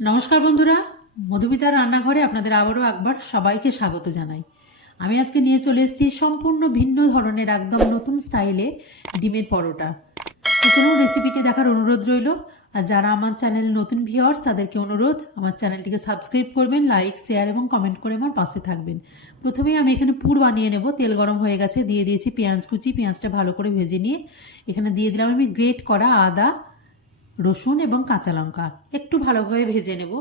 নমস্কার বন্ধুরা মধুমিতার রান্নাঘরে আপনাদের আবারও একবার সবাইকে স্বাগত জানাই। আমি আজকে নিয়ে চলে এসেছি সম্পূর্ণ ভিন্ন ধরনের, একদম নতুন স্টাইলে ডিমের পরোটা। চলুন রেসিপিটি দেখার অনুরোধ রইল। আর যারা আমার চ্যানেল নতুন ভিউয়ার্স তাদেরকে অনুরোধ, আমার চ্যানেলটিকে সাবস্ক্রাইব করবেন লাইক শেয়ার এবং কমেন্ট করে আমার পাশে থাকবেন। প্রথমেই আমি এখানে পুর বানিয়ে নেব। তেল গরম হয়ে গেছে, দিয়ে দিয়েছি পেঁয়াজ কুচি, পেঁয়াজটা ভালো করে ভেজে নিয়ে। এখানে দিয়ে দিলাম আমি গ্রেট করা আদা রসুন এবং কাঁচা লঙ্কা। একটু ভালোভাবে ভেজে নেব।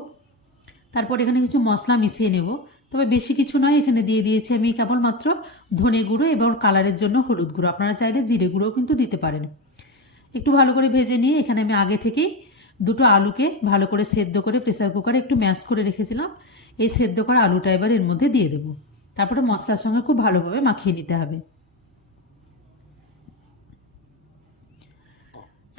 তারপর এখানে কিছু মশলা মিশিয়ে নেব। তবে বেশি কিছু নয়, এখানে দিয়ে দিয়েছি আমি কেবলমাত্র ধনে গুঁড়ো এবং কালারের জন্য হলুদ গুঁড়ো। আপনারা চাইলে জিরে গুঁড়োও কিন্তু দিতে পারেন। একটু ভালো করে ভেজে নিয়ে এখানে আমি আগে থেকেই দুটো আলুকে ভালো করে সেদ্ধ করে প্রেসার কুকারে একটু ম্যাশ করে রেখেছিলাম। এই সেদ্ধ করা আলুটা এবার এর মধ্যে দিয়ে দেবো। তারপরে মশলার সঙ্গে খুব ভালোভাবে মাখিয়ে নিতে হবে।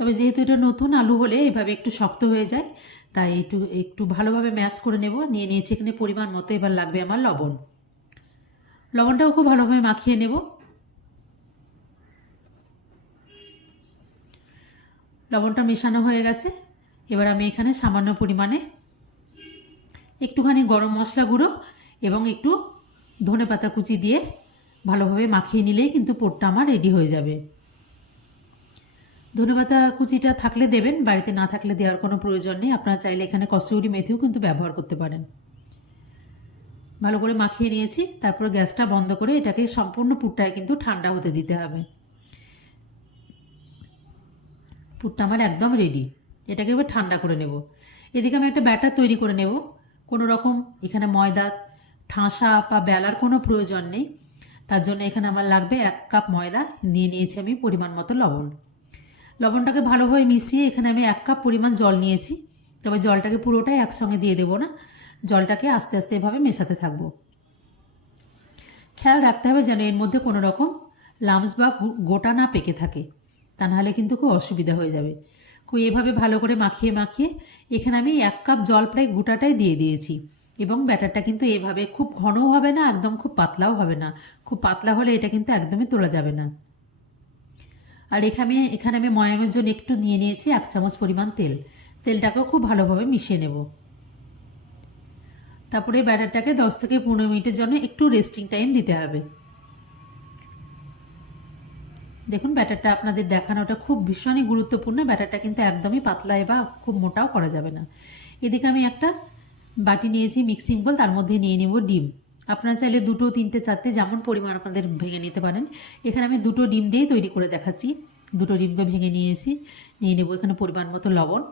তবে যেহেতু এটা নতুন, আলু হলে এভাবে একটু শক্ত হয়ে যায়, তাই একটু একটু ভালোভাবে ম্যাশ করে নেব। নিয়ে নিয়েছি এখানে পরিমাণ মতো, এবার লাগবে আমার লবণ। লবণটাও খুব ভালোভাবে মাখিয়ে নেব। লবণটা মেশানো হয়ে গেছে। এবার আমি এখানে সামান্য পরিমাণে একটুখানি গরম মশলা গুঁড়ো এবং একটু ধনে পাতা কুচি দিয়ে ভালোভাবে মাখিয়ে নিলেই কিন্তু পোটটা আমার রেডি হয়ে যাবে। ধনেপাতা কুচিটা থাকলে দেবেন, বাড়িতে না থাকলে দেওয়ার কোনো প্রয়োজন নেই। আপনারা চাইলে এখানে কসুরি মেথিও কিন্তু ব্যবহার করতে পারেন। ভালো করে মাখিয়ে নিয়েছি, তারপর গ্যাসটা বন্ধ করে এটাকে সম্পূর্ণ পুরটায় কিন্তু ঠান্ডা হতে দিতে হবে। পুরটা আমার একদম রেডি এটাকে এবার ঠান্ডা করে নেব। এদিকে আমি একটা ব্যাটার তৈরি করে নেব। কোনো রকম এখানে ময়দা, ঠাঁসা বা বেলার কোনো প্রয়োজন নেই। তার জন্য এখানে আমার লাগবে এক কাপ ময়দা। নিয়ে নিয়েছি আমি পরিমাণ মতো লবণ। লবণটাকে ভালোভাবে মিশিয়ে এখানে আমি এক কাপ পরিমাণ জল নিয়েছি। তবে জলটাকে পুরোটাই একসঙ্গে দিয়ে দেবো না। জলটাকে আস্তে আস্তে এভাবে মেশাতে থাকব। খেয়াল রাখতে হবে যেন এর মধ্যে কোনো রকম লামস বা গোটা না পেকে থাকে। তা নাহলে কিন্তু খুব অসুবিধা হয়ে যাবে। খুব এভাবে ভালো করে মাখিয়ে মাখিয়ে এখানে আমি এক কাপ জল প্রায় গোটাটাই দিয়ে দিয়েছি। এবং ব্যাটারটা কিন্তু এভাবে খুব ঘনও হবে না, একদম খুব পাতলাও হবে না। খুব পাতলা হলে এটা কিন্তু একদমই তোলা যাবে না। আর এখানে এখানে আমি ময়ামের জন্য একটু নিয়ে নিয়েছি এক চামচ পরিমাণ তেল। তেলটাকেও খুব ভালোভাবে মিশিয়ে নেব। তারপরে ব্যাটারটাকে দশ থেকে পনেরো মিনিটের জন্য একটু রেস্টিং টাইম দিতে হবে। দেখুন, ব্যাটারটা আপনাদের দেখানোটা খুব ভীষণই গুরুত্বপূর্ণ। ব্যাটারটা কিন্তু একদমই পাতলা বা খুব মোটাও করা যাবে না। এদিকে আমি একটা বাটি নিয়েছি মিক্সিং বল তার মধ্যে নিয়ে নেব ডিম। আপনারা চাইলে দুটো, তিনটে, চারটে যেমন পরিমাণ আপনাদের ভেঙে নিতে পারেন। এখানে আমি দুটো ডিম দিয়েই তৈরি করে দেখাচ্ছি। দুটো ডিমকে ভেঙে নিয়েছি। নিয়ে নেব এখানে পরিমাণ মতো লবণ।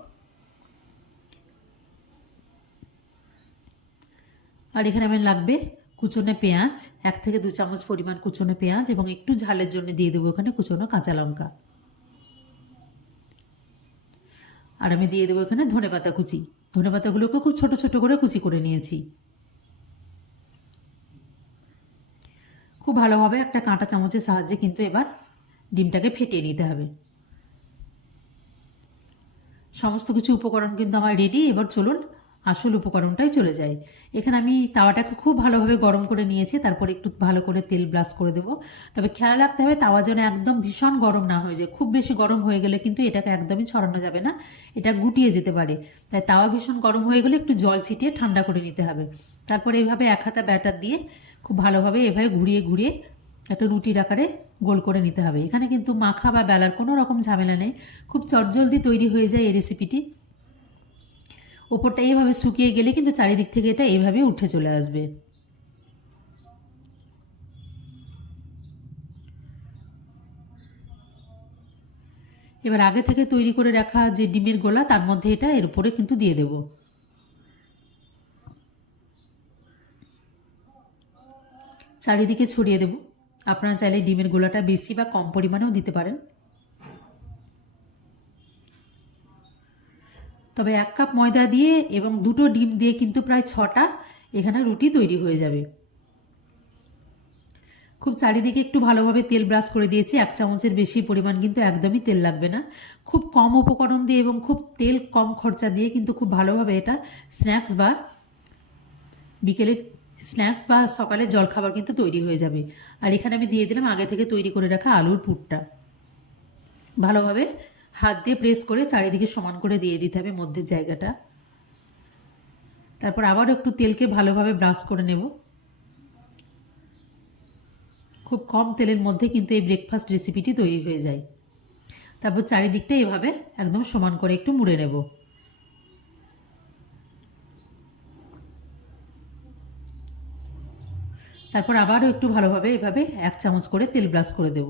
আর এখানে আমার লাগবে কুচনো পেঁয়াজ, এক থেকে দু চামচ পরিমাণ কুচনো পেঁয়াজ এবং একটু ঝালের জন্য দিয়ে দেবো এখানে কুচনো কাঁচা লঙ্কা। আর আমি দিয়ে দেবো এখানে ধনেপাতা কুচি। ধনেপাতাগুলোকে খুব ছোট ছোট করে কুচি করে নিয়েছি। খুব ভালোভাবে একটা কাঁটা চামচের সাহায্যে কিন্তু এবার ডিমটাকে ফেটিয়ে নিতে হবে। সমস্ত কিছু উপকরণ কিন্তু আমার রেডি এবার চলুন আসল উপকরণটাই চলে যায় এখানে আমি তাওয়াটাকে খুব ভালোভাবে গরম করে নিয়েছি, তারপর একটু ভালো করে তেল ব্রাশ করে দেবো। তবে খেয়াল রাখতে হবে, তাওয়া যেন একদম ভীষণ গরম না হয়ে যায়। খুব বেশি গরম হয়ে গেলে কিন্তু এটাকে একদমই ছড়ানো যাবে না, এটা গুটিয়ে যেতে পারে। তাই তাওয়া ভীষণ গরম হয়ে গেলে একটু জল ছিটিয়ে ঠান্ডা করে নিতে হবে। তারপর এইভাবে এক হাতা ব্যাটার দিয়ে খুব ভালোভাবে এভাবে ঘুরিয়ে ঘুরিয়ে একটা রুটির আকারে গোল করে নিতে হবে। এখানে কিন্তু মাখা বা বেলার কোনো রকম ঝামেলা নেই। খুব চটজলদি তৈরি হয়ে যায় এই রেসিপিটি ওপরটা এইভাবে শুকিয়ে গেলে কিন্তু চারিদিক থেকে এটা এইভাবে উঠে চলে আসবে। এবার আগে থেকে তৈরি করে রাখা যে ডিমের গোলা, তার মধ্যে এটা এর উপরে কিন্তু দিয়ে দেব। চারিদিকে ছড়িয়ে দেব। আপনারা চাইলে ডিমের গোলাটা বেশি বা কম পরিমাণেও দিতে পারেন। তবে এক কাপ ময়দা দিয়ে এবং দুটো ডিম দিয়ে কিন্তু প্রায় ছটা এখানে রুটি তৈরি হয়ে যাবে। খুব চারিদিকে একটু ভালোভাবে তেল ব্রাশ করে দিয়েছি। এক চামচের বেশি পরিমাণ কিন্তু একদমই তেল লাগবে না। খুব কম উপকরণ দিয়ে এবং খুব তেল কম খরচা দিয়ে কিন্তু খুব ভালোভাবে এটা স্ন্যাক্স বা বিকেলে স্ন্যাক্স বা সকালে জলখাবার কিন্তু তৈরি হয়ে যাবে। আর এখানে আমি দিয়ে দিলাম আগে থেকে তৈরি করে রাখা আলুর পুরটা। ভালোভাবে হাত দিয়ে প্রেস করে চারিদিকে সমান করে দিয়ে দিতে হবে মধ্যের জায়গাটা। তারপর আবারও একটু তেলকে ভালোভাবে ব্রাশ করে নেব। খুব কম তেলের মধ্যে কিন্তু এই ব্রেকফাস্ট রেসিপিটি তৈরি হয়ে যায়। তারপর চারিদিকটা এভাবে একদম সমান করে একটু মুড়ে নেব। তারপর আবারও একটু ভালোভাবে এভাবে এক চামচ করে তেল ব্রাশ করে দেব।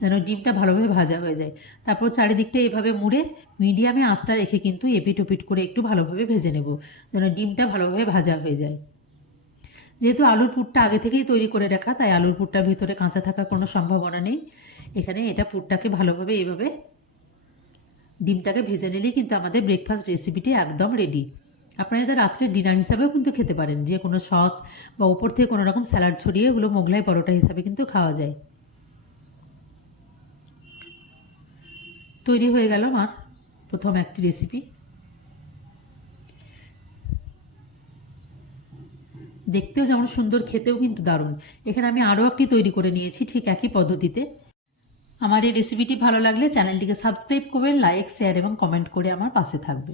যেন ডিমটা ভালোভাবে ভাজা হয়ে যায়। তারপর চারিদিকটা এভাবে মুড়ে মিডিয়ামে আঁচটা রেখে কিন্তু এপিট ওপিট করে একটু ভালোভাবে ভেজে নেব, যেন ডিমটা ভালোভাবে ভাজা হয়ে যায়। যেহেতু আলুর পুরটা আগে থেকেই তৈরি করে রাখা, তাই আলুর পুরটা ভিতরে কাঁচা থাকার কোনো সম্ভাবনা নেই। এখানে এটা পুরটাকে ভালোভাবে এইভাবে ডিমটাকে ভেজে নিলেই কিন্তু আমাদের ব্রেকফাস্ট রেসিপিটি একদম রেডি আপনারা এটা রাত্রে ডিনার হিসাবেও কিন্তু খেতে পারেন। যে কোনো সস বা উপর থেকে কোনো রকম স্যালাড ছড়িয়ে এগুলো মোগলাই পরোটা হিসাবে কিন্তু খাওয়া যায়। তৈরি হয়ে গেল আমার প্রথম একটি রেসিপি দেখতেও যেমন সুন্দর, খেতেও কিন্তু দারুণ। এখানে আমি আরও একটি তৈরি করে নিয়েছি ঠিক একই পদ্ধতিতে। আমার এই রেসিপিটি ভালো লাগলে চ্যানেলটিকে সাবস্ক্রাইব করবেন লাইক শেয়ার এবং কমেন্ট করে আমার পাশে থাকবেন।